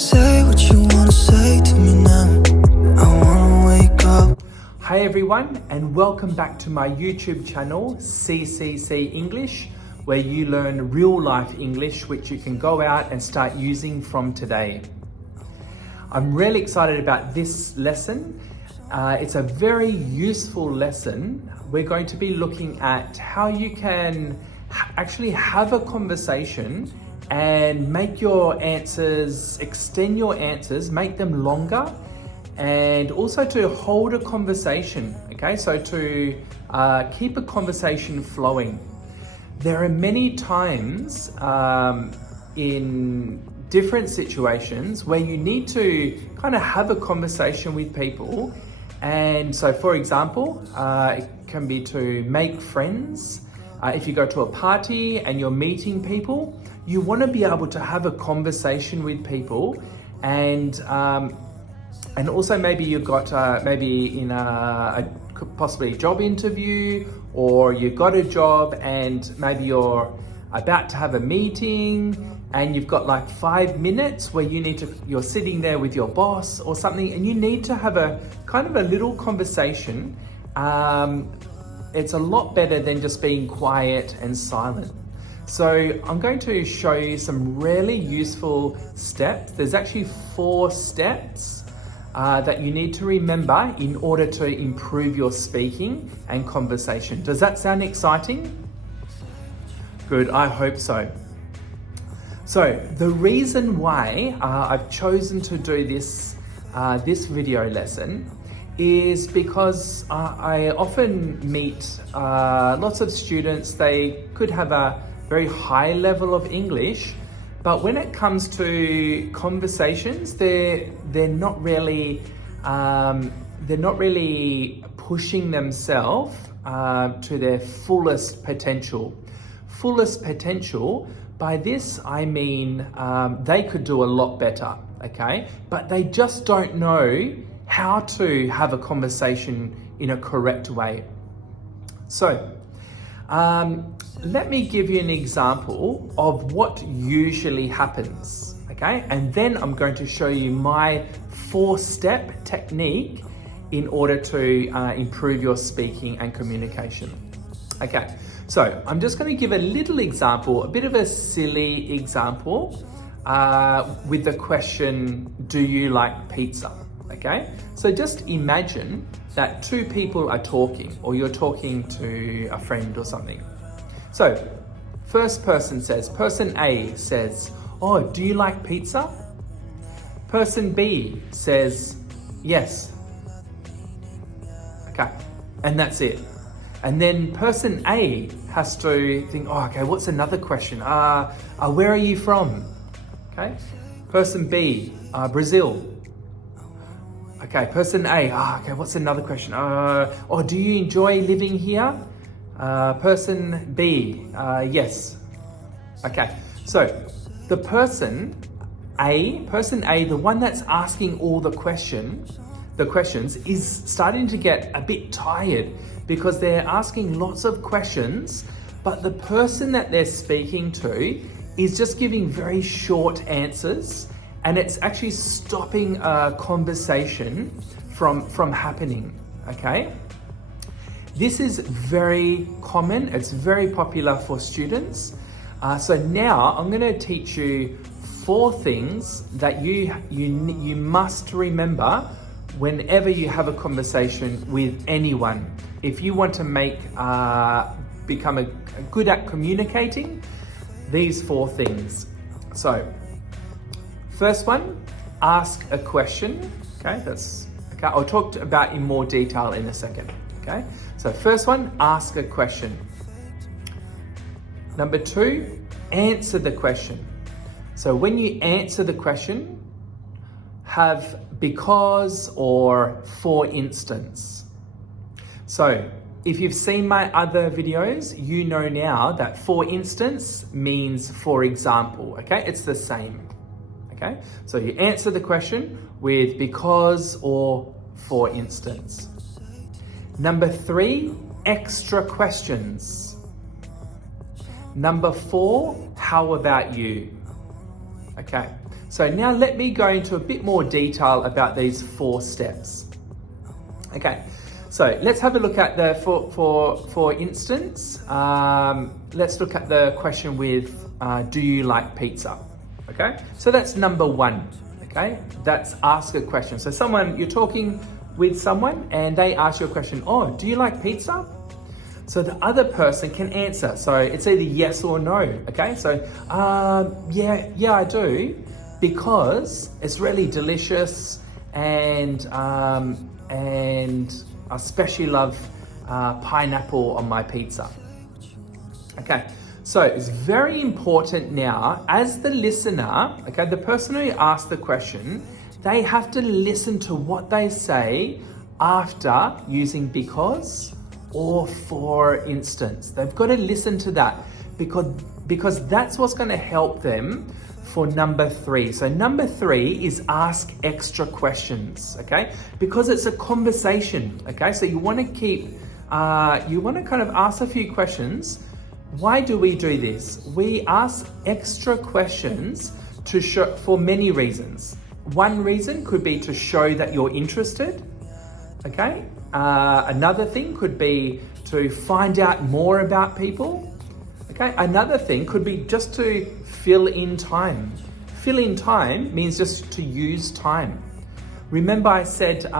Say what you wanna say to me now. I wanna wake up. Hi everyone, and welcome back to my YouTube channel CCC English, where you learn real life English which you can go out and start using from today. I'm really excited about this lesson. It's a very useful lesson. We're going to be looking at how you can actually have a conversation and make your answers, extend your answers, make them longer, and also to hold a conversation, okay? So to keep a conversation flowing. There are many times in different situations where you need to kind of have a conversation with people. And so for example, it can be to make friends. If you go to a party and you're meeting people, you want to be able to have a conversation with people, and also maybe you've got maybe in a possibly job interview, or you got a job and maybe you're about to have a meeting and you've got like 5 minutes where you're sitting there with your boss or something, and you need to have a kind of a little conversation. It's a lot better than just being quiet and silent. So I'm going to show you some really useful steps. There's actually 4 steps that you need to remember in order to improve your speaking and conversation. Does that sound exciting? Good, I hope so. So the reason why I've chosen to do this video lesson is because I often meet lots of students. They could have a very high level of English, but when it comes to conversations, they're not really pushing themselves to their fullest potential. Fullest potential, by this I mean they could do a lot better, okay? But they just don't know how to have a conversation in a correct way. So let me give you an example of what usually happens, okay? And then I'm going to show you my 4-step technique in order to improve your speaking and communication. Okay, so I'm just going to give a little example, a bit of a silly example with the question, do you like pizza? Okay, so just imagine that 2 people are talking, or you're talking to a friend or something. So first person A says, oh, do you like pizza? Person B says, yes. Okay, and that's it. And then person A has to think, oh, okay, what's another question? Where are you from? Okay, person B, Brazil. Okay, person A, okay, what's another question? Oh, do you enjoy living here? Person B, yes. Okay, so the person A, the one that's asking all the questions, is starting to get a bit tired because they're asking lots of questions, but the person that they're speaking to is just giving very short answers, and it's actually stopping a conversation from happening, okay? This is very common, it's very popular for students. So now I'm gonna teach you 4 things that you must remember whenever you have a conversation with anyone. If you want to become good at communicating, these 4 things. So, first one, ask a question. Okay, I'll talk about in more detail in a second. Okay, so first one, ask a question. Number 2, answer the question. So when you answer the question, have because or for instance. So if you've seen my other videos, you know now that for instance means for example, okay? It's the same, okay? So you answer the question with because or for instance. Number 3, extra questions. Number 4, how about you? Okay, So now let me go into a bit more detail about these 4 steps. Okay, so let's have a look at the, for instance, let's look at the question with, do you like pizza? Okay, so that's number 1, okay? That's ask a question. So you're talking with someone and they ask you a question, oh, do you like pizza? So the other person can answer. So it's either yes or no, okay? So, yeah, I do, because it's really delicious and I especially love pineapple on my pizza. Okay, so it's very important now, as the listener, okay, the person who asked the question, they have to listen to what they say after using because or for instance. They've got to listen to that because that's what's going to help them for number 3. So number 3 is ask extra questions, okay? Because it's a conversation, okay? So you want to kind of ask a few questions. Why do we do this? We ask extra questions to show for many reasons. One reason could be to show that you're interested, okay? Another thing could be to find out more about people, okay? Another thing could be just to fill in time. Fill in time means just to use time. Remember I said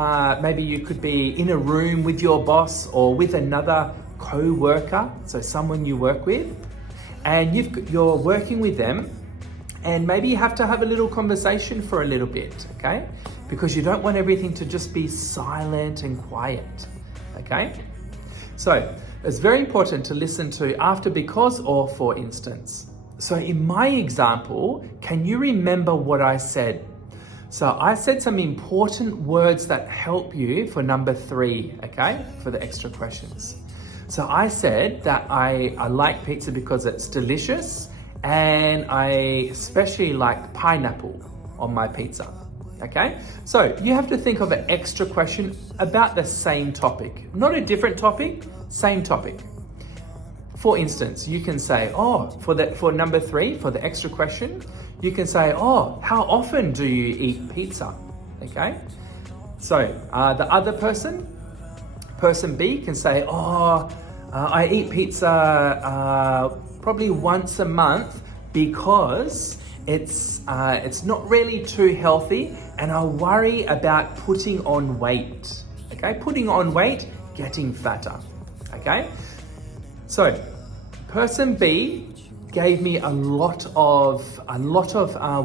maybe you could be in a room with your boss or with another co-worker, so someone you work with, and you're working with them, and maybe you have to have a little conversation for a little bit, okay? Because you don't want everything to just be silent and quiet, okay? So it's very important to listen to after because or for instance. So in my example, can you remember what I said? So I said some important words that help you for number 3, okay? For the extra questions. So I said that I like pizza because it's delicious, and I especially like pineapple on my pizza, okay? So you have to think of an extra question about the same topic, not a different topic, same topic. For instance, you can say, for number 3, for the extra question, you can say, how often do you eat pizza, okay? So the other person B can say, I eat pizza probably once a month because it's not really too healthy and I worry about putting on weight, okay? Putting on weight, getting fatter, okay? So person B gave me a lot of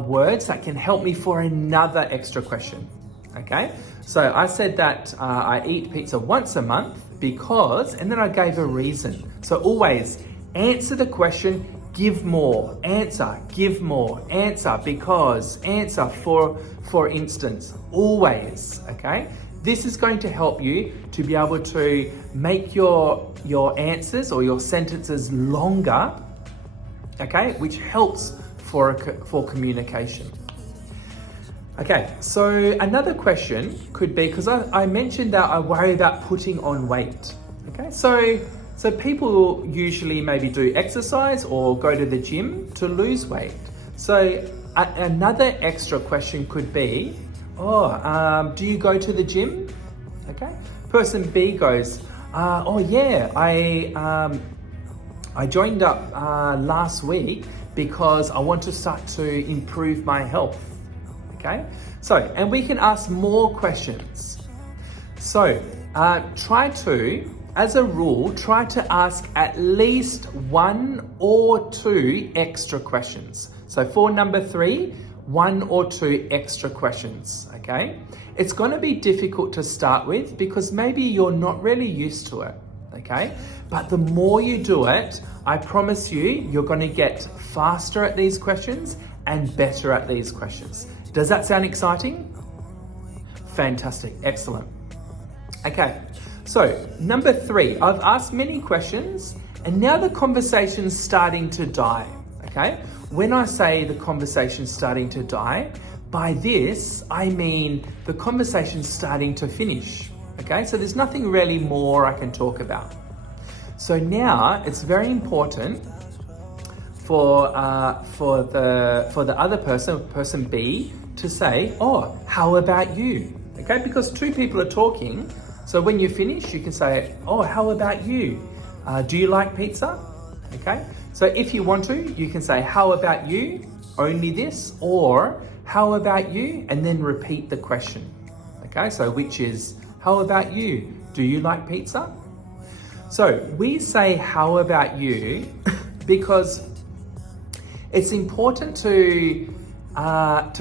words that can help me for another extra question, okay? So I said that I eat pizza once a month because, and then I gave a reason. So always answer the question, give more, answer, give more, answer, because, answer, for instance, always, okay? This is going to help you to be able to make your answers or your sentences longer, okay? Which helps for communication. Okay, so another question could be, because I mentioned that I worry about putting on weight, okay? So people usually maybe do exercise or go to the gym to lose weight. So another extra question could be, do you go to the gym? Okay, person B goes, yeah, I joined up last week because I want to start to improve my health. Okay, so, and we can ask more questions. So as a rule, try to ask at least 1 or 2 extra questions. So for number 3, 1 or 2 extra questions, okay? It's gonna be difficult to start with because maybe you're not really used to it, okay? But the more you do it, I promise you're gonna get faster at these questions and better at these questions. Does that sound exciting? Fantastic, excellent. Okay, so number 3, I've asked many questions and now the conversation's starting to die, okay? When I say the conversation's starting to die, by this, I mean the conversation's starting to finish, okay? So there's nothing really more I can talk about. So now it's very important for the other person B, to say, oh, how about you? Okay, because two people are talking. So when you finish, you can say, oh, how about you? Do you like pizza? Okay, so if you want to, you can say, how about you? Only this, or how about you? And then repeat the question. Okay, so which is, how about you? Do you like pizza? So we say, how about you? Because it's important to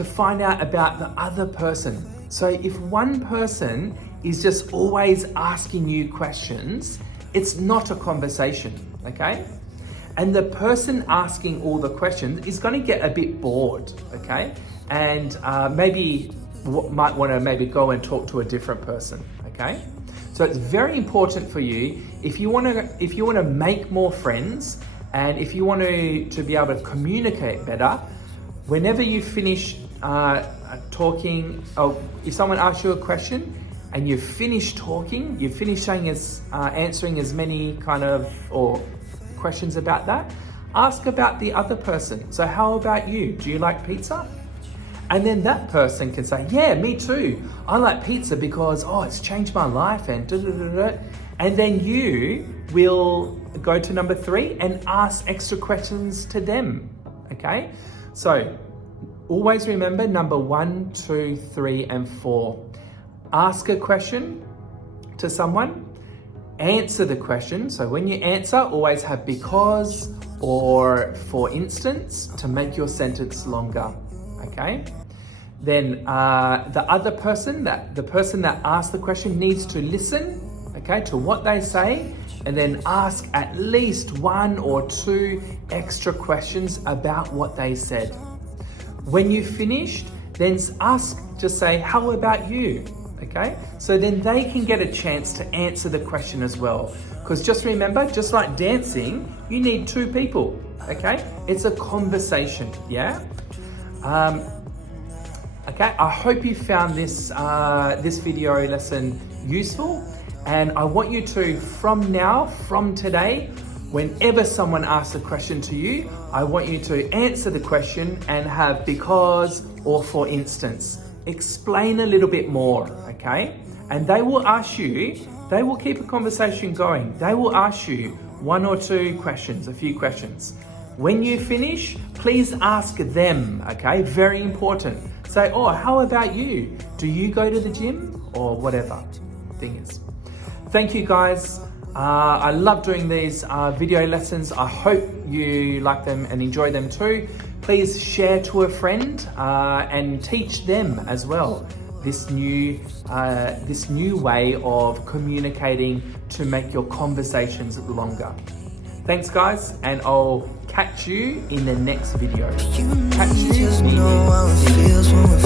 find out about the other person. So if one person is just always asking you questions, it's not a conversation, okay? And the person asking all the questions is going to get a bit bored, okay? And maybe might want to maybe go and talk to a different person, okay? So it's very important for you, if you want to make more friends, and if you want to be able to communicate better, whenever you finish talking, or if someone asks you a question and you finish talking, you finish answering as many or questions about that, ask about the other person. So how about you? Do you like pizza? And then that person can say, yeah, me too. I like pizza because, it's changed my life and da da da da. And then you will go to number 3 and ask extra questions to them, okay? So always remember number 1, 2, 3, and 4. Ask a question to someone, answer the question. So when you answer, always have because or for instance to make your sentence longer, okay? Then the person that asked the question needs to listen, okay, to what they say, and then ask at least 1 or 2 extra questions about what they said. When you finished, then just say, how about you? Okay, so then they can get a chance to answer the question as well. Because just remember, just like dancing, you need 2 people, okay? It's a conversation, yeah? Okay, I hope you found this video lesson useful, and I want you to, from today, whenever someone asks a question to you, I want you to answer the question and have because or for instance. Explain a little bit more, okay? And they will ask you, they will keep a conversation going. They will ask you 1 or 2 questions, a few questions. When you finish, please ask them, okay? Very important. Say, oh, how about you? Do you go to the gym? Or whatever thing is. Thank you guys. I love doing these video lessons. I hope you like them and enjoy them too. Please share to a friend and teach them as well this new way of communicating to make your conversations longer. Thanks guys, and I'll catch you in the next video. You just know how it feels when we're